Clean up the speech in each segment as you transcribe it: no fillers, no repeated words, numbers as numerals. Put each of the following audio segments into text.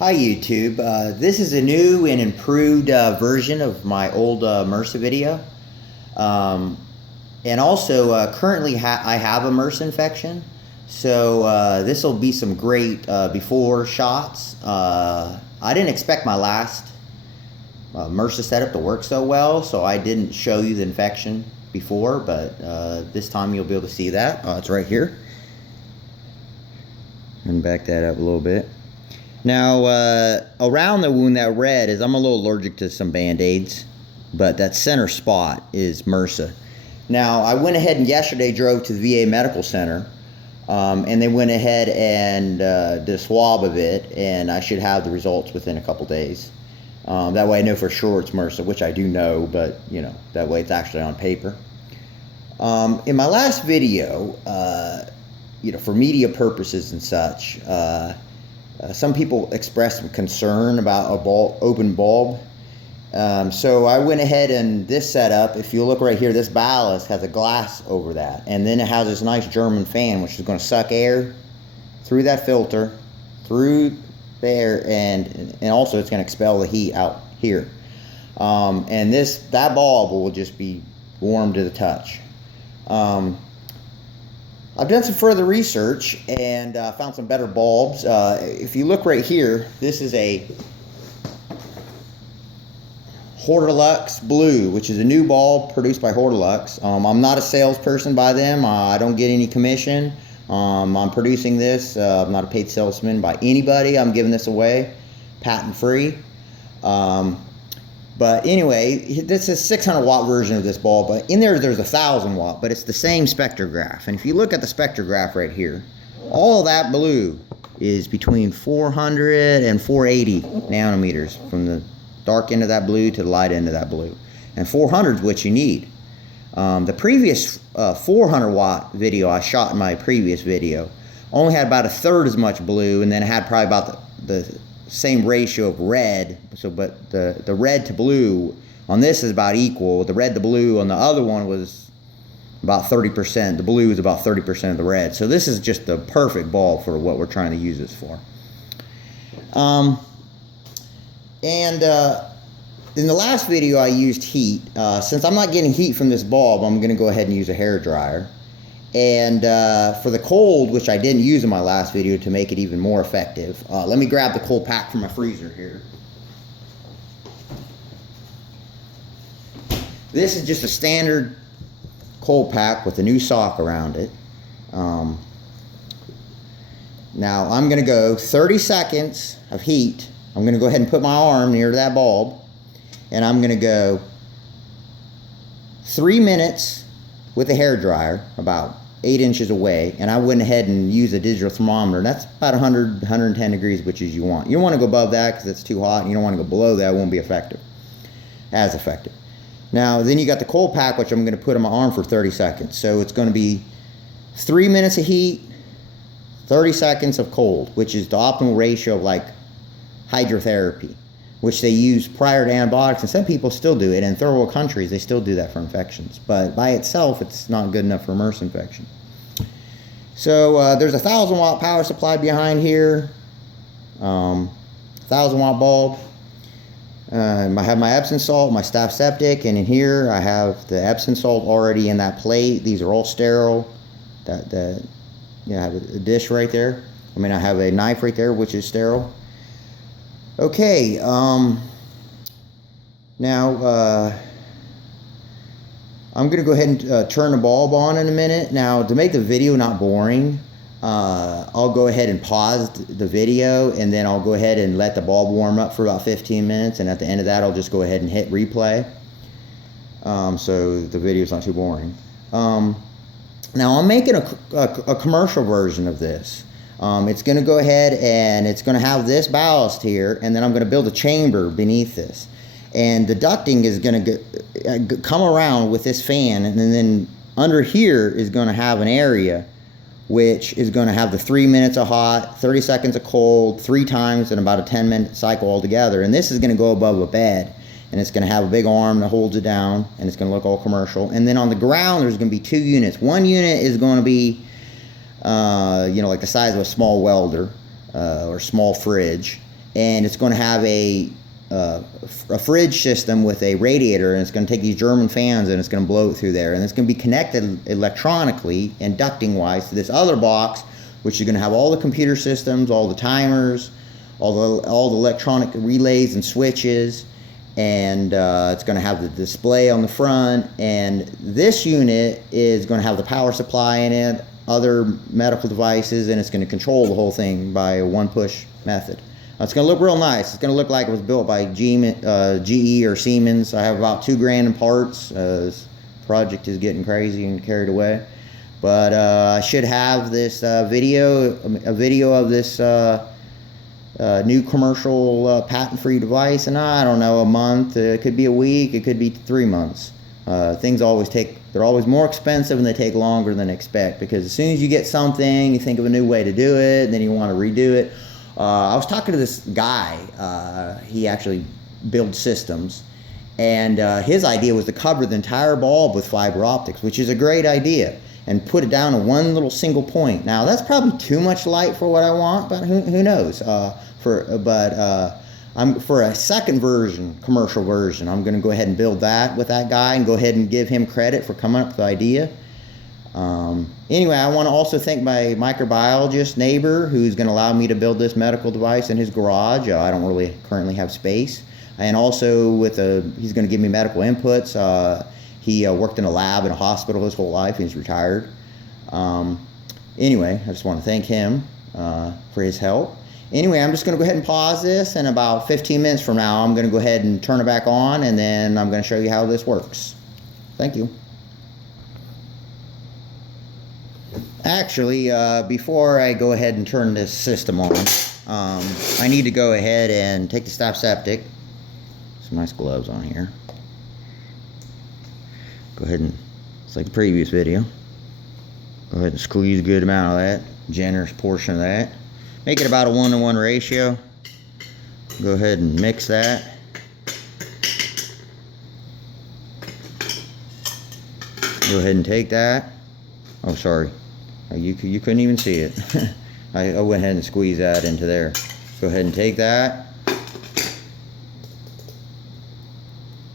Hi YouTube, this is a new and improved version of my old MRSA video. And also currently I have a MRSA infection, so this will be some great before shots. I didn't expect my last MRSA setup to work so well, so I didn't show you the infection before, but this time you'll be able to see that. It's right here. And back that up a little bit. Now, around the wound, that red is, I'm a little allergic to some Band-Aids, but that center spot is MRSA. Now, I went ahead and yesterday drove to the VA Medical Center, and they went ahead and did a swab of it, and I should have the results within a couple days. That way I know for sure it's MRSA, which I do know, but, you know, that way it's actually on paper. In my last video, you know, for media purposes and such, some people expressed some concern about a open bulb. So I went ahead and this setup, if you look right here, this ballast has a glass over that. And then it has this nice German fan, which is going to suck air through that filter, through there, and also it's going to expel the heat out here. And that bulb will just be warm to the touch. I've done some further research and found some better bulbs. If you look right here, this is a Hydrotherapy Blue, which is a new bulb produced by Hydrotherapy. I'm not a salesperson by them. I don't get any commission. I'm producing this. I'm not a paid salesman by anybody. I'm giving this away, patent free. But anyway, this is a 600 watt version of this bulb, but in there's 1,000 watt, but it's the same spectrograph. And if you look at the spectrograph right here, all that blue is between 400 and 480 nanometers from the dark end of that blue to the light end of that blue. And 400 is what you need. The previous 400 watt video I shot in my previous video only had about 1/3 as much blue, and then it had probably about the same ratio of red, but the red to blue on this is about equal. The red to blue on the other one was about 30%. The blue is about 30% of the red. So this is just the perfect bulb for what we're trying to use this for. In the last video I used heat. Since I'm not getting heat from this bulb, I'm going to go ahead and use a hair dryer. And for the cold, which I didn't use in my last video to make it even more effective, let me grab the cold pack from my freezer here. This is just a standard cold pack with a new sock around it. Now I'm going to go 30 seconds of heat. I'm going to go ahead and put my arm near that bulb, and I'm going to go 3 minutes with a hair dryer, about 8 inches away, and I went ahead and used a digital thermometer. That's about 100, 110 degrees, which is you want. You don't want to go above that because it's too hot, and you don't want to go below that. It won't be as effective. Now, then you got the cold pack, which I'm going to put on my arm for 30 seconds. So it's going to be 3 minutes of heat, 30 seconds of cold, which is the optimal ratio of like hydrotherapy, which they use prior to antibiotics, and some people still do it. In third world countries, they still do that for infections. But by itself, it's not good enough for MRSA infection. So there's a 1,000 watt power supply behind here, 1,000 watt bulb. I have my Epsom salt, my Staph septic, and in here I have the Epsom salt already in that plate. These are all sterile. I have a dish right there. I have a knife right there, which is sterile. Okay, now I'm going to go ahead and turn the bulb on in a minute. Now, to make the video not boring, I'll go ahead and pause the video, and then I'll go ahead and let the bulb warm up for about 15 minutes, and at the end of that, I'll just go ahead and hit replay, so the video's not too boring. Now, I'm making a commercial version of this. It's going to go ahead and it's going to have this ballast here, and then I'm going to build a chamber beneath this. And the ducting is going to come around with this fan, and then under here is going to have an area which is going to have the 3 minutes of hot, 30 seconds of cold, 3 times in about a 10-minute cycle altogether. And this is going to go above a bed, and it's going to have a big arm that holds it down, and it's going to look all commercial. And then on the ground, there's going to be 2 units. One unit is going to be like the size of a small welder or small fridge, and it's going to have a fridge system with a radiator, and it's going to take these German fans and it's going to blow it through there, and it's going to be connected electronically and ducting wise to this other box, which is going to have all the computer systems, all the timers, all the electronic relays and switches, and it's going to have the display on the front. And this unit is going to have the power supply in it, other medical devices, and it's going to control the whole thing by a one push method. It's going to look real nice. It's going to look like it was built by GE or Siemens. I have about $2,000 in parts. This project is getting crazy and carried away. But I should have this a video of this new commercial patent-free device, and I don't know, a month. It could be a week. It could be 3 months. Things always they're always more expensive, and they take longer than expect, because as soon as you get something, you think of a new way to do it, and then you want to redo it. I was talking to this guy. He actually builds systems, and his idea was to cover the entire bulb with fiber optics, which is a great idea, and put it down to one little single point. Now that's probably too much light for what I want, but who knows? For a second version, commercial version, I'm going to go ahead and build that with that guy and go ahead and give him credit for coming up with the idea. Anyway, I want to also thank my microbiologist neighbor who's going to allow me to build this medical device in his garage. I don't really currently have space. And also he's going to give me medical inputs. He worked in a lab in a hospital his whole life. He's retired. Anyway, I just want to thank him for his help. Anyway, I'm just going to go ahead and pause this, and about 15 minutes from now, I'm going to go ahead and turn it back on, and then I'm going to show you how this works. Thank you. Actually, before I go ahead and turn this system on, I need to go ahead and take the staph septic. Some nice gloves on here. Go ahead and, it's like the previous video, go ahead and squeeze a good amount of that, generous portion of that. Make it about a 1-to-1 ratio. Go ahead and mix that. Go ahead and take that. Oh, sorry. You couldn't even see it. I went ahead and squeezed that into there. Go ahead and take that.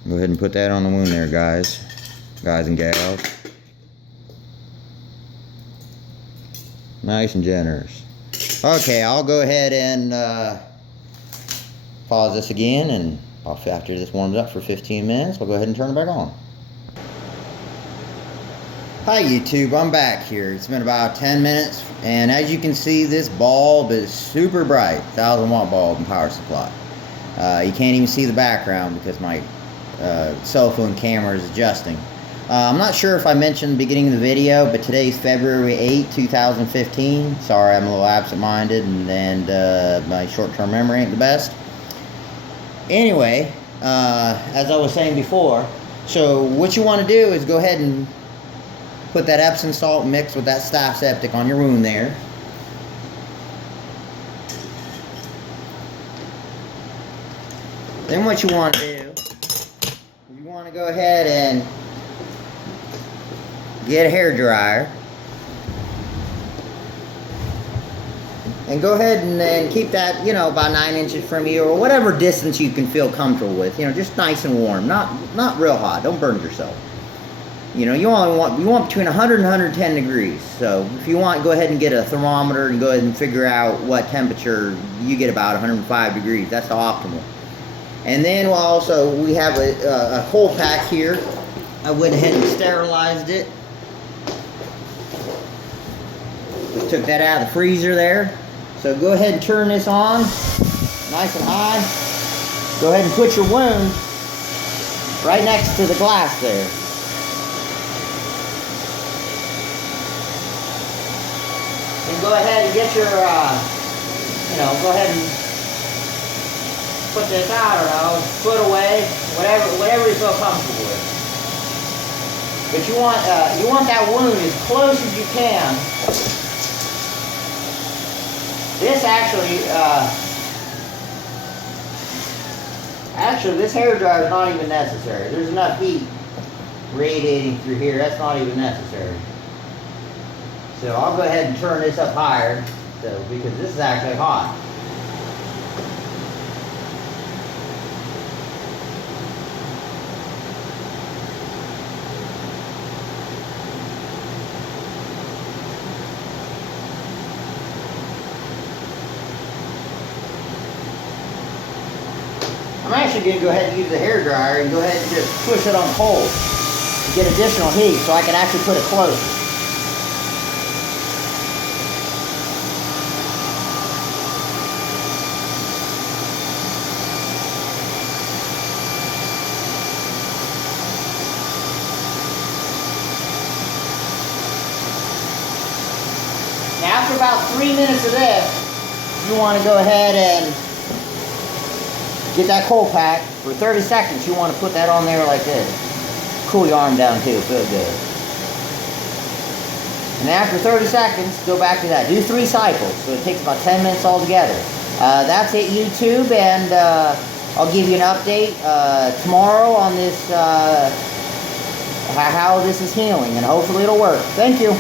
Go ahead and put that on the wound there, guys and gals. Nice and generous. Okay, I'll go ahead and pause this again, and after this warms up for 15 minutes, we'll go ahead and turn it back on. Hi YouTube, I'm back here. It's been about 10 minutes, and as you can see, this bulb is super bright, 1000-watt bulb and power supply. You can't even see the background because my cell phone camera is adjusting. I'm not sure if I mentioned at the beginning of the video, but today's February 8, 2015. Sorry, I'm a little absent-minded, and my short-term memory ain't the best. Anyway, as I was saying before, so what you want to do is go ahead and put that Epsom salt mixed with that staph septic on your wound there. Then what you want to do, you want to go ahead and get a hair dryer and go ahead and then keep that, about 9 inches from you, or whatever distance you can feel comfortable with. Just nice and warm, not real hot. Don't burn yourself. You want between 100 and 110 degrees. So if you want, go ahead and get a thermometer and go ahead and figure out what temperature you get. About 105 degrees. That's the optimal. And then we have a cold pack here. I went ahead and sterilized it. Just took that out of the freezer there. So go ahead and turn this on, nice and high. Go ahead and put your wound right next to the glass there. And go ahead and get your, go ahead and put this, I don't know, foot away, whatever you feel comfortable with. But you want that wound as close as you can. This actually, this hair dryer is not even necessary. There's enough heat radiating through here. That's not even necessary. So I'll go ahead and turn this up higher, because this is actually hot. I'm actually going to go ahead and use the hairdryer and go ahead and just push it on cold to get additional heat so I can actually put it close. Now after about 3 minutes of this, you want to go ahead and get that cold pack. For 30 seconds, you want to put that on there like this. Cool your arm down too, feel good. And after 30 seconds, go back to that. Do 3 cycles, so it takes about 10 minutes altogether. That's it, YouTube, and I'll give you an update tomorrow on this, how this is healing, and hopefully it'll work. Thank you.